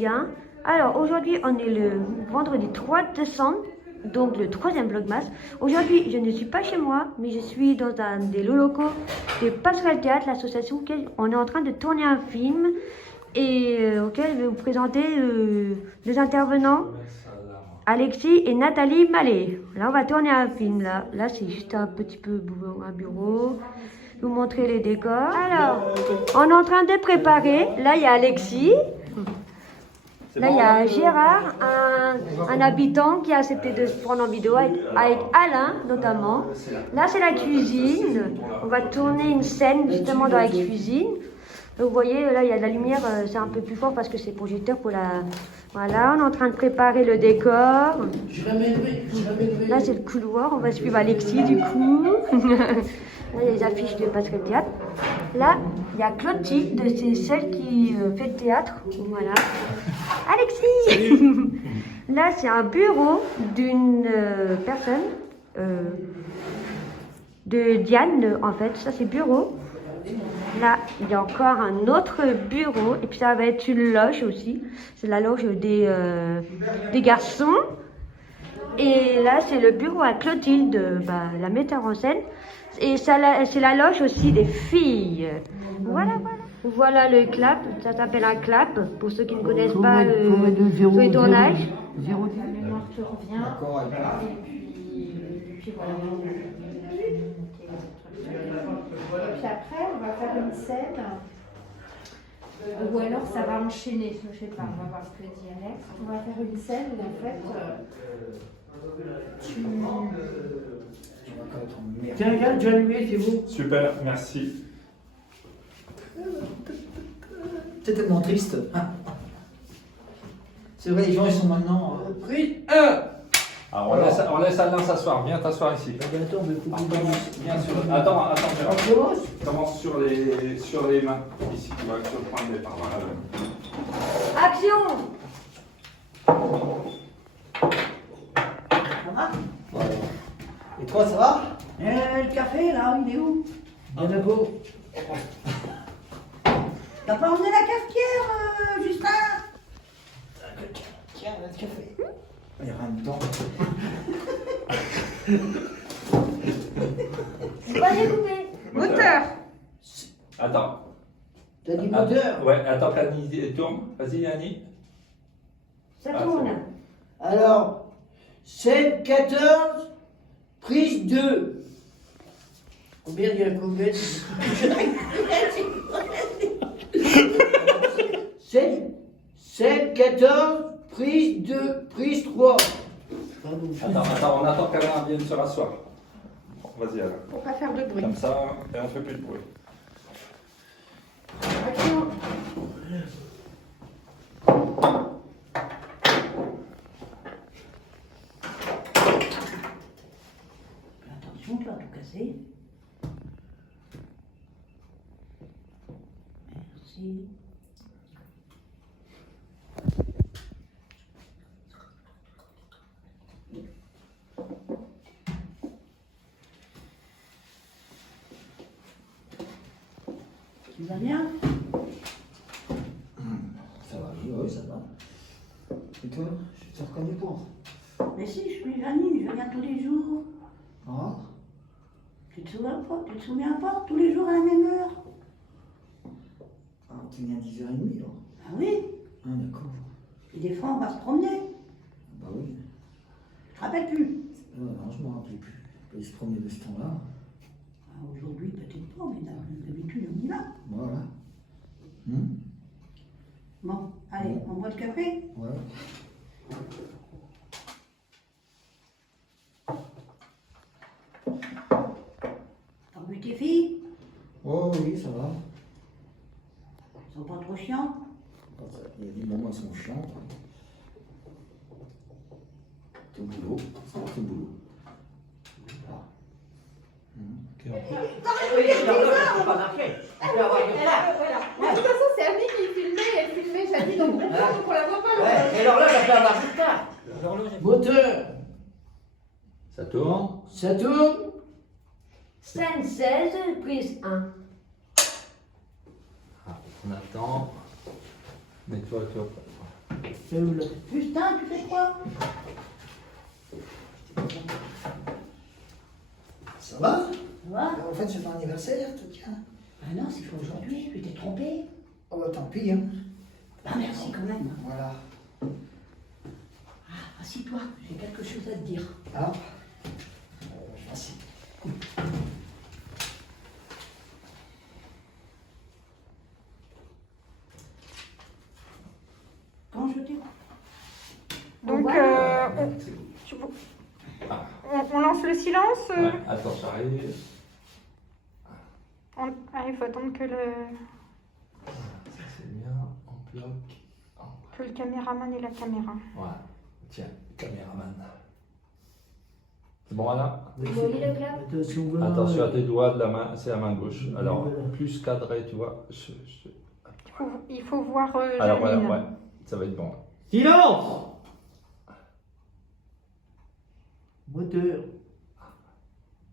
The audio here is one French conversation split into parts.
bien. Alors aujourd'hui on est le vendredi 3 décembre, donc le troisième vlogmas. Aujourd'hui je ne suis pas chez moi, mais je suis dans un des locaux de Passerelle Théâtre, l'association auquel on est en train de tourner un film et auquel je vais vous présenter les intervenants. Alexis et Nathalie Mallet. Là, on va tourner un film. Là c'est juste un petit peu un bureau. Vous montrer les décors. Alors, on est en train de préparer. Là, il y a Alexis. Là, il y a Gérard, un habitant qui a accepté de se prendre en vidéo avec Alain, notamment. Là, c'est la cuisine. On va tourner une scène justement dans la cuisine. Vous voyez, là, il y a de la lumière, c'est un peu plus fort parce que c'est projecteur pour la... Voilà, on est en train de préparer le décor. Là, c'est le couloir, on va suivre Alexis, du coup. Là, il y a les affiches de Passerelle Théâtre. Là, il y a Clotilde, c'est celle qui fait le théâtre. Voilà. Alexis. Là, c'est un bureau d'une personne, de Diane, en fait. Ça, c'est bureau. Là, il y a encore un autre bureau. Et puis, ça va être une loge aussi. C'est la loge des garçons. Et là, c'est le bureau à Clotilde, la metteur en scène. Et c'est la loge aussi des filles. Voilà, voilà. Voilà le clap. Ça s'appelle un clap. Pour ceux qui ne connaissent pas sur les tournages. La mémoire te revient. Et puis voilà. Et puis après, on va faire une scène. Ou alors ça va enchaîner, je sais pas, on va voir ce que dit Alex. On va faire une scène où en fait Tiens, regarde, j'ai allumé, c'est vous. Super, merci. C'est tellement triste. C'est vrai, les gens ils sont maintenant pris. Alors on laisse Alain s'asseoir. Viens t'asseoir ici. Attends, Bien sûr. Attends, Gérard. on commence. Commence sur les mains. Ici, tu vas sur le point de départ. Voilà. Action! Ça va? Voilà. Et toi, ça va? Le café, là, il est où? Bien à beau. T'as pas emmené la cafetière, Justin? Tiens, le café. Il y aura un temps. C'est pas découpé. Moteur. Attends. T'as dit moteur? Ouais, attends qu'Annie tourne. Vas-y, Annie. Ça tourne. Alors, scène 14, prise 2. Combien il y a combien? Scène 14, prise 2, prise 3. Attends, on attend qu'Alain vienne se rasseoir. Vas-y, Alain. Pour pas faire de bruit. Comme ça, et on fait plus de bruit. Action. Attention, tu vas tout casser. Merci. Tu vas bien? Ça va, oui, ça va. Et toi, je te reconnais pas. Mais si, je suis Janine, je viens tous les jours. Ah, Tu te souviens pas? Tu te souviens pas? Tous les jours à la même heure? ah tu viens à 10h30 alors. Ah oui? Ah, d'accord. Et des fois, on va se promener. Bah oui. Tu te rappelles plus? Non, je m'en rappelais plus. Il se promenait de ce temps-là. Ah, aujourd'hui, peut-être pas, mais d'habitude, on y va. Voilà. Bon, allez, on boit le café? Ouais. T'as vu tes filles? Oh oui, ça va. Elles sont pas trop chiantes? Il y a des moments où elles sont chiantes. C'est au boulot. C'est au boulot. De toute façon, c'est Annie qui filmait, elle filmait Janine dans le groupe, donc on la voit pas. Ouais, et alors là, ça fait un résultat. Moteur. Ça tourne. Ça tourne. Scène 16, prise 1. On attend. Mets-toi, toi. C'est où là? Justin, tu fais quoi? Ça va? Ça va? En fait, c'est ton anniversaire, tout cas. Ah non, c'est aujourd'hui, tu t'es trompé. Oh, bah, tant pis, hein. Ah merci quand même. Voilà. Ah, assis-toi, j'ai quelque chose à te dire. Ah. Merci. Quand je t'ai... Donc, on lance le silence. Ouais, attends, j'arrive. Il faut attendre que Ça c'est bien, on bloque. que le caméraman ait la caméra. Voilà, tiens, caméraman. C'est bon là? Vous voyez le clap? Attention, voilà. Attention à tes doigts de la main, c'est la main gauche. Alors, plus cadré, tu vois. Il faut voir Alors voilà, Janine. ouais, ça va être bon. Silence! Moteur.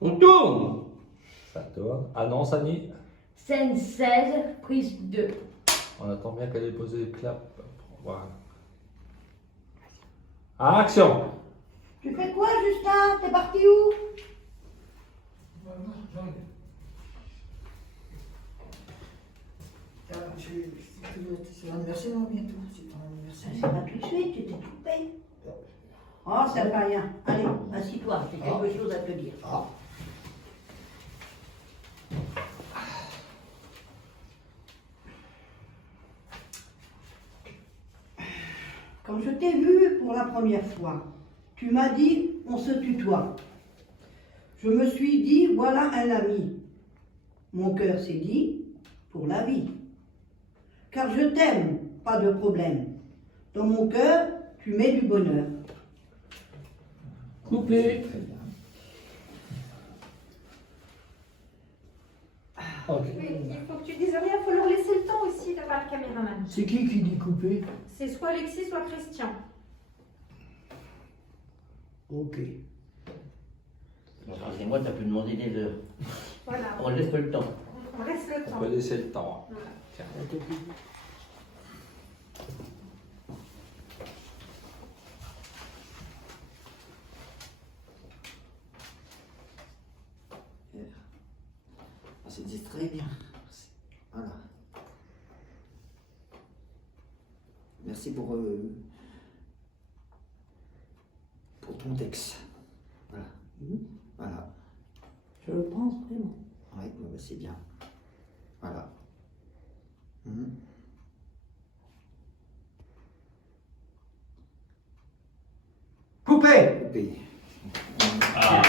On tourne. Ça tourne. Annonce, Annie. Scène 16, prise 2. On attend bien qu'elle ait posé le clap. Voilà. Action! Tu fais quoi, Justin? T'es parti où? C'est l'anniversaire, non, bientôt. C'est ton anniversaire. C'est pas tout de suite, tu t'es trompé. Oh, ça fait rien. Allez, assis-toi, j'ai quelque chose à te dire. Ah. Quand je t'ai vu pour la première fois, tu m'as dit on se tutoie. Je me suis dit voilà un ami. Mon cœur s'est dit pour la vie. Car je t'aime, pas de problème. Dans mon cœur, tu mets du bonheur. Coupé. Très bien. Ok. Il faut que tu dises rien, il faut leur laisser le temps aussi d'avoir le caméraman. C'est qui dit couper? C'est soit Alexis, soit Christian. Ok. C'est moi, t'as pu demander des heures. Voilà, On laisse le temps. on laisse le On temps. peut laisser le temps. Voilà. Tiens. C'est dit très bien. Voilà. Merci pour ton texte. Voilà. Voilà. Je le pense vraiment. Oui, c'est bien. Voilà. Mhm. Coupé. Coupé. Ah,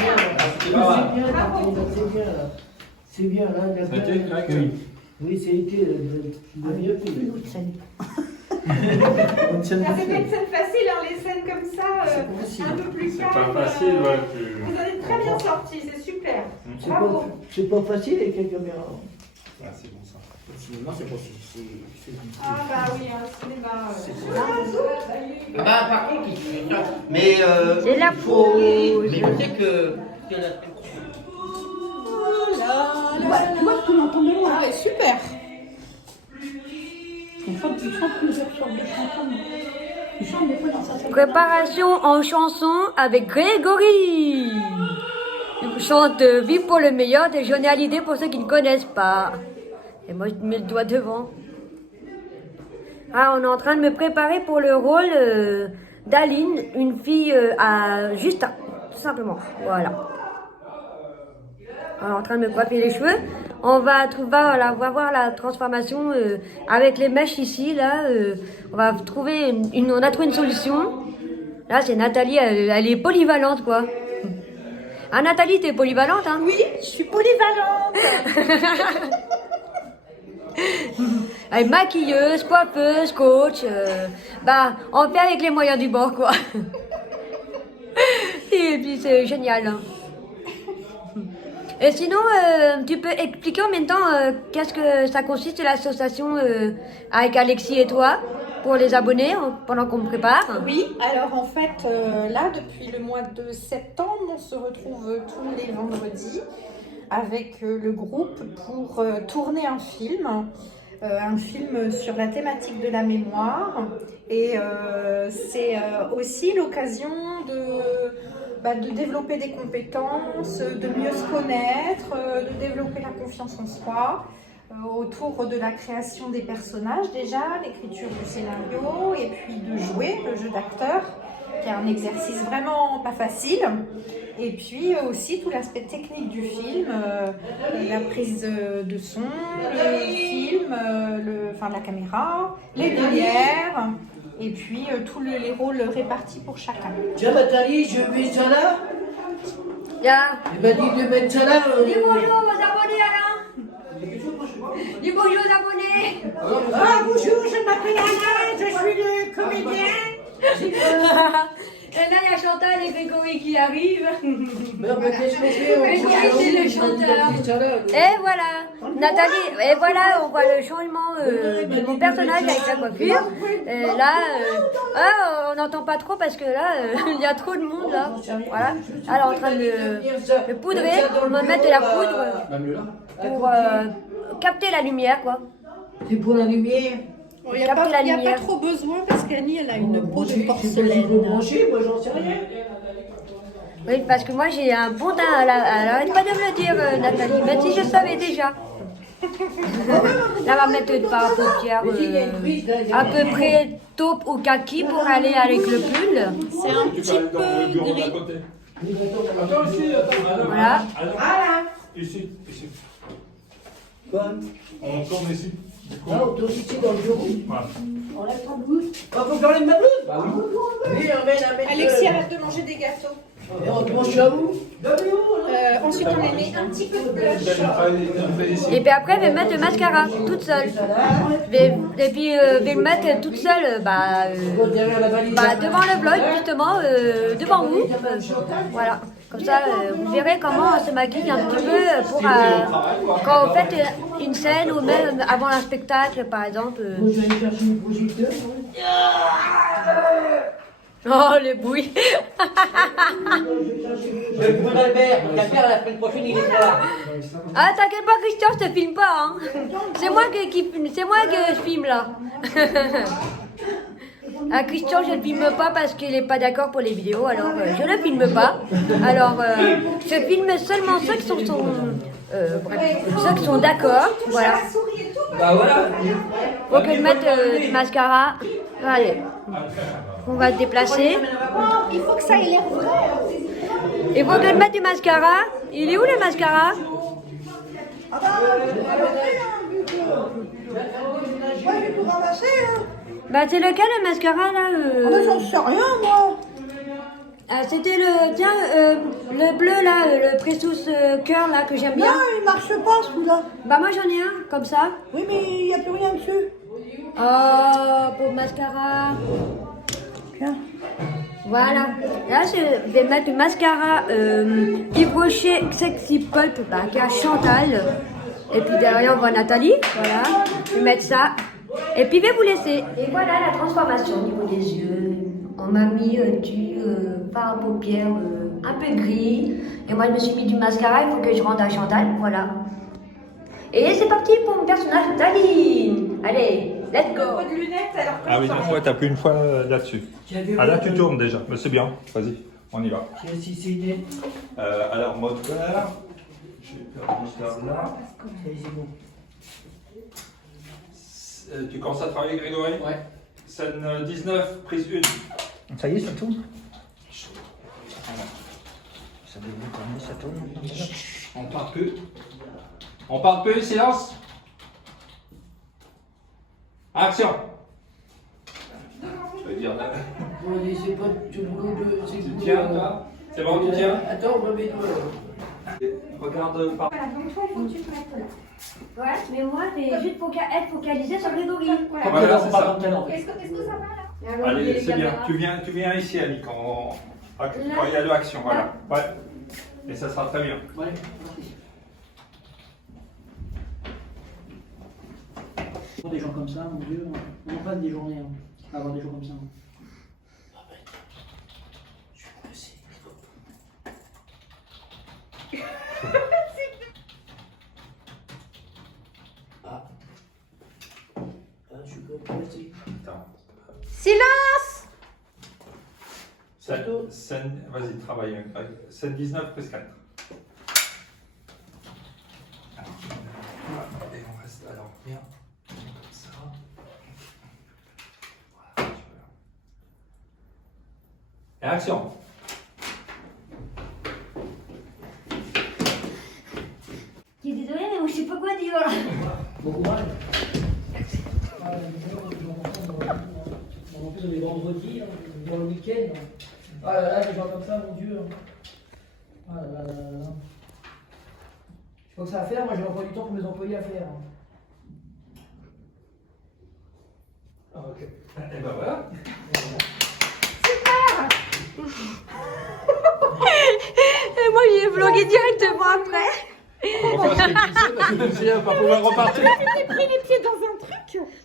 C'est pas mal. Bravo. C'est bien là. C'est bien là. Ça a été correct. Oui, c'est été le mieux fait. Une autre scène. Une scène Ah, c'est pas facile. une scène facile, hein, les scènes comme ça, C'est pas facile. un peu plus C'est calmes. pas facile, ouais. Vous en êtes très bien sortis, c'est super. C'est Bravo. c'est pas facile avec la caméra. Ah, c'est bon ça. Le cinéma, c'est pas c'est Ah bah oui, un cinéma. Ah bah, par contre, mais C'est la il faut. pause. Mais tu sais que la... Tu vois que tu l'entends de loin. Ah ouais, super. Une fois que tu chantes plusieurs sortes de chansons, tu chantes des fois dans sa salle. Préparation en chanson avec Grégory. Il chante Vive pour le meilleur de Johnny Hallyday pour ceux qui ne connaissent pas. Et moi, je mets le doigt devant. Ah, on est en train de me préparer pour le rôle d'Aline, une fille à Justin, tout simplement. Voilà. On est en train de me coiffer les cheveux. On va voir la transformation avec les mèches ici. Là, on va trouver on a trouvé une solution. Là, c'est Nathalie, elle est polyvalente, quoi. Ah, Nathalie, t'es polyvalente, hein? Oui, je suis polyvalente. Elle est maquilleuse, coiffeuse, coach. On fait avec les moyens du bord, quoi. Et puis, c'est génial, hein. Et sinon, tu peux expliquer en même temps qu'est-ce que ça consiste l'association avec Alexis et toi pour les abonnés pendant qu'on me prépare? Oui, alors en fait, là, depuis le mois de septembre, on se retrouve tous les vendredis avec le groupe pour tourner un film un film sur la thématique de la mémoire. Et c'est aussi l'occasion de développer des compétences, de mieux se connaître, de développer la confiance en soi autour de la création des personnages déjà, l'écriture du scénario et puis de jouer le jeu d'acteur qui est un exercice vraiment pas facile. Et puis aussi tout l'aspect technique du film, la prise de son, le film, la caméra, les lumières. Et puis tous les rôles répartis pour chacun. Tiens Nathalie, je mets ça là. Ja. Il m'a dit de mettre ça là. Dis bonjour aux abonnés, Alain. Dis bonjour aux abonnés. Ah bonjour, je m'appelle Alain, je suis le comédien. Et là, il y a Chantal et Grégory qui arrivent. Mais qu'est-ce qu'on fait? Grégory, c'est le chanteur. Et voilà, Nathalie, et voilà, on voit le changement de mon personnage avec la coiffure. Et là, on n'entend pas trop parce que là, il y a trop de monde là. Voilà, elle est en train de poudrer, on va mettre de la poudre pour capter la lumière, quoi. C'est pour la lumière. Il n'y a, pas trop besoin parce qu'Annie, elle a une peau de porcelaine. Brancher, moi j'en sais rien. Oui, parce que moi j'ai un bon teint, elle arrête pas de me le dire, Nathalie, même si je savais déjà. Là, on va mettre une part paupière à peu près taupe ou kaki pour aller avec le pull. C'est un petit peu gris. Attends, ici, attends. Voilà. Ici, ici. Quoi? On tourne ici. Ah, on tourne ici dans le bureau. Voilà. On lève ta blouse. Ah, faut que j'enlève ma blouse? Bah oui. Oui, emmène. Alexis, arrête de manger des gâteaux. Et on te mange ça où? Ensuite, on les met un petit peu de blush. Et puis après, je vais mettre le mascara toute seule. Et puis, je vais le mettre toute seule devant le vlog, justement, devant vous. Voilà. Comme ça, vous verrez comment on se maquille un petit peu pour quand vous faites une scène ou même avant un spectacle, par exemple. Moi, je vais aller chercher mes projecteurs. Oh, les bouilles. Je prends Albert. Albert, la semaine prochaine, il est pas là. Ah, t'inquiète pas, Christian, je te filme pas. Hein. C'est moi que je filme là. Ah, Christian, je ne filme pas parce qu'il n'est pas d'accord pour les vidéos, alors je ne filme pas. Alors, je filme seulement ceux qui ceux qui sont d'accord. Voilà. Bah voilà. Faut que je mette du mascara. Allez. On va se déplacer. Il faut que ça ait l'air vrai. Il faut que je mette du mascara. Il est où le mascara? Moi, je vais tout ramasser, hein. Bah, c'est lequel le mascara là Ah, mais j'en sais rien, moi. Ah, c'était le bleu là, le Precious cœur là que j'aime bien. Non, il marche pas, celui-là. Bah, moi j'en ai un, comme ça. Oui, mais il n'y a plus rien dessus. Oh, pour mascara. Tiens. Voilà. Là, je vais mettre du mascara Yves Rocher Sexy Pulp qui a Chantal. Et puis derrière, on voit Nathalie. Voilà. Je vais mettre ça. Et puis, je vais vous laisser. Et voilà la transformation au niveau des yeux. On m'a mis du fard à paupières un peu gris. Et moi, je me suis mis du mascara. Il faut que je rentre à Chantal. Voilà. Et c'est parti pour mon personnage Taline. Allez, let's go. Pas de lunettes alors que Ah oui, non, ouais, t'appuies une fois là-dessus. Ah là, tu tournes déjà. Mais c'est bien. Vas-y, on y va. Tiens, si c'est net. Alors, moteur. Je vais faire le moteur là. C'est bon. Tu commences à travailler, Grégory? Ouais. Scène 19, prise 1. Ça y est, ça tourne. Voilà. Ça devrait tourner, ça tourne maintenant. On parle peu. On parle peu, silence. Action. Je vais dire. Bon, allez, c'est pas tout le boulot de. Tu tiens, toi? C'est bon, tu tiens? Attends, on va mettre. Regarde par. Voilà, donc toi, il faut que tu te mettes là. Ouais, mais moi, je vais juste être focalisée sur Grégory. Voilà, c'est ça. Est-ce que ça va là? Allez, c'est bien. Tu viens ici, Annie, quand il y a de l'action. Voilà. Ouais. Et ça sera très bien. Ouais. Des gens comme ça, mon Dieu, on en passe des journées à avoir des gens comme ça. Je suis pressé. Ah. Attends. Silence! Scène, vas-y, travaille. Scène 19, prise 4. Alors, et on reste, alors, bien, comme ça. Voilà, super. Et action. Je suis désolée, mais moi je sais pas quoi dire là. Bon courage. En plus, on est vendredi, dans le week-end. Ah là là, des gens comme ça, mon Dieu. Ah là là là là. Je crois que ça à faire, moi j'ai encore du temps pour mes employés à faire. Ah, ok. Et ben voilà. Et moi j'ai vlogué directement après. On va faire ce qu'il sait parce que même si elle va pas pouvoir repartir.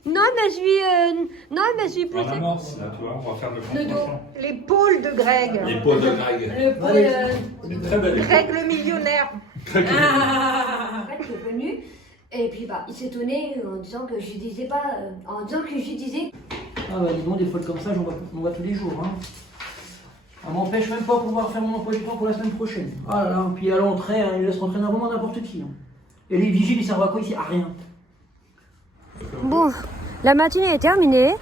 Non, mais je suis En poussée. amorce, là, tu vois, on va faire le Le dos. compte. L'épaule de Greg. L'épaule de Greg. Le pôle. Une très belle épaule. Greg le millionnaire. En fait, il est venu et puis bah, il s'étonnait en disant que je disais pas, en disant que je disais. Ah bah dis donc, des folles comme ça, j'en vois tous les jours. Hein. Ça m'empêche même pas de pouvoir faire mon emploi du temps pour la semaine prochaine. Ah là là, puis à l'entrée, hein, ils laissent rentrer vraiment n'importe qui. Hein. Et les vigiles, ils servent à quoi ici? À rien. Bon, la matinée est terminée.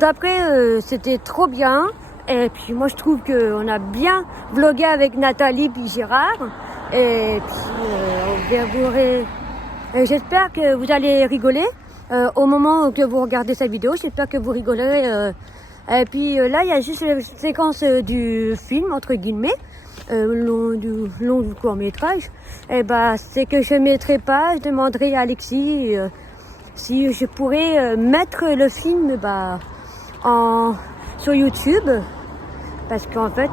D'après, c'était trop bien. Et puis moi, je trouve qu'on a bien vlogué avec Nathalie puis Gérard. Et puis, j'espère que vous allez rigoler au moment que vous regardez cette vidéo. J'espère que vous rigolerez. Et puis là, il y a juste la séquence du film, entre guillemets, long du court-métrage. Et bah, c'est que je ne mettrai pas. Je demanderai à Alexis si je pourrais mettre le film sur YouTube. Parce qu'en fait,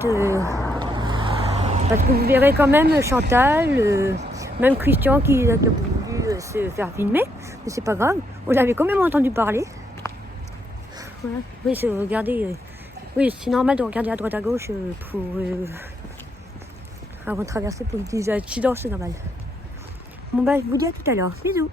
parce que vous verrez quand même Chantal, même Christian qui a voulu se faire filmer. Mais c'est pas grave, on l'avait quand même entendu parler. Voilà. Oui, oui, c'est normal de regarder à droite à gauche avant de traverser pour des accidents, c'est normal. Bon bah, je vous dis à tout à l'heure. Bisous.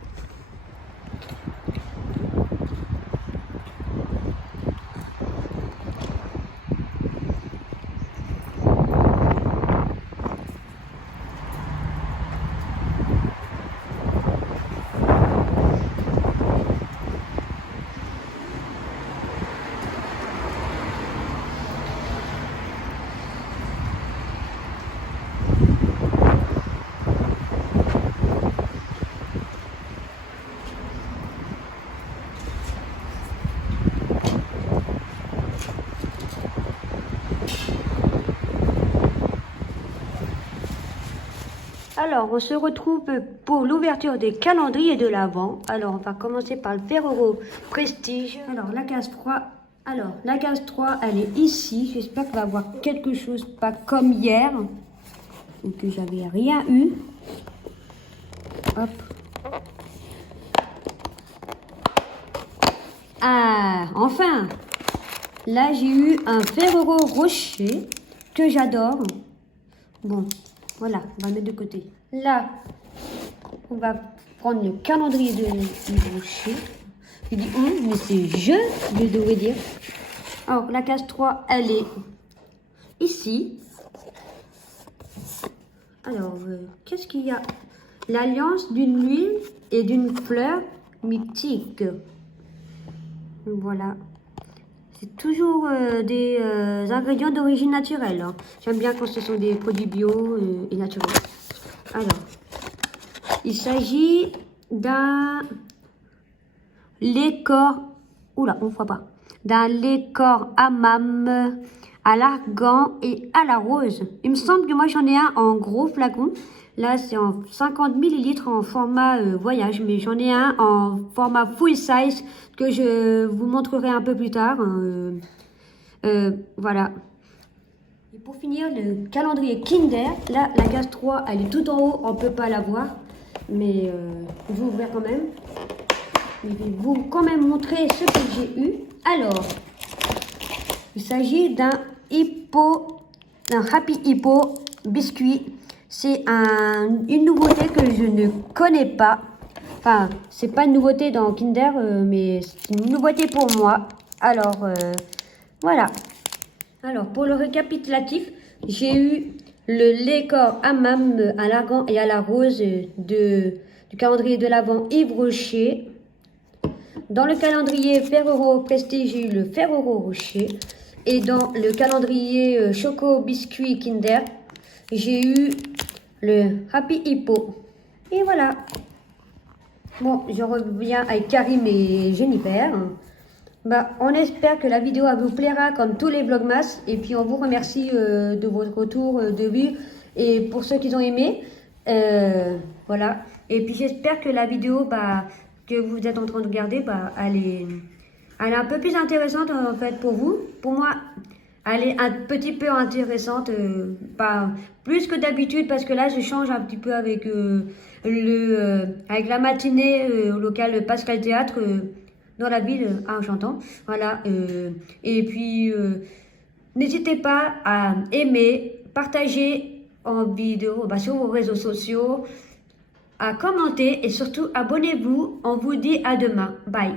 Alors, on se retrouve pour l'ouverture des calendriers de l'Avent. Alors, on va commencer par le Ferrero Prestige. Alors, la case 3. Alors, la case 3, elle est ici. J'espère qu'elle va avoir quelque chose, pas comme hier, ou que j'avais rien eu. Hop. Ah, enfin. Là, j'ai eu un Ferrero Rocher que j'adore. Bon. Voilà, on va le mettre de côté. Là, on va prendre le calendrier de Rocher. Je dis on, mais c'est je devrais dire. Alors, la case 3, elle est ici. Alors, qu'est-ce qu'il y a? L'alliance d'une huile et d'une fleur mythique. Voilà. C'est toujours des ingrédients d'origine naturelle. Hein. J'aime bien quand ce sont des produits bio et naturels. Alors, il s'agit d'un lait corps. Oula, on ne voit pas. D'un lait corps hammam à l'argan et à la rose. Il me semble que moi j'en ai un en gros flacon. Là, c'est en 50 ml en format voyage, mais j'en ai un en format full size que je vous montrerai un peu plus tard. Voilà. Et pour finir, le calendrier Kinder. Là, la case 3, elle est tout en haut, on ne peut pas la voir. Mais je vais ouvrir quand même. Je vais vous quand même montrer ce que j'ai eu. Alors, il s'agit d'un Happy Hippo biscuit. C'est une nouveauté que je ne connais pas. Enfin, c'est pas une nouveauté dans Kinder, mais c'est une nouveauté pour moi. Alors, voilà. Alors, pour le récapitulatif, j'ai eu le lait corps Hammam à l'argan et à la rose du calendrier de l'Avent Yves Rocher. Dans le calendrier Ferrero Prestige, j'ai eu le Ferrero Rocher. Et dans le calendrier Choco Biscuit Kinder, j'ai eu le Happy Hippo. Et voilà. Bon, je reviens avec Karim et Jennifer. Bah, on espère que la vidéo vous plaira comme tous les vlogmas. Et puis on vous remercie de votre retour de vue. Et pour ceux qui ont aimé, voilà. Et puis j'espère que la vidéo que vous êtes en train de regarder, elle est un peu plus intéressante en fait pour vous. Pour moi, elle est un petit peu intéressante, pas plus que d'habitude parce que là je change un petit peu avec avec la matinée au local Pascal Théâtre dans la ville en chantant. Voilà. Et puis n'hésitez pas à aimer, partager en vidéo sur vos réseaux sociaux, à commenter et surtout abonnez-vous. On vous dit à demain. Bye.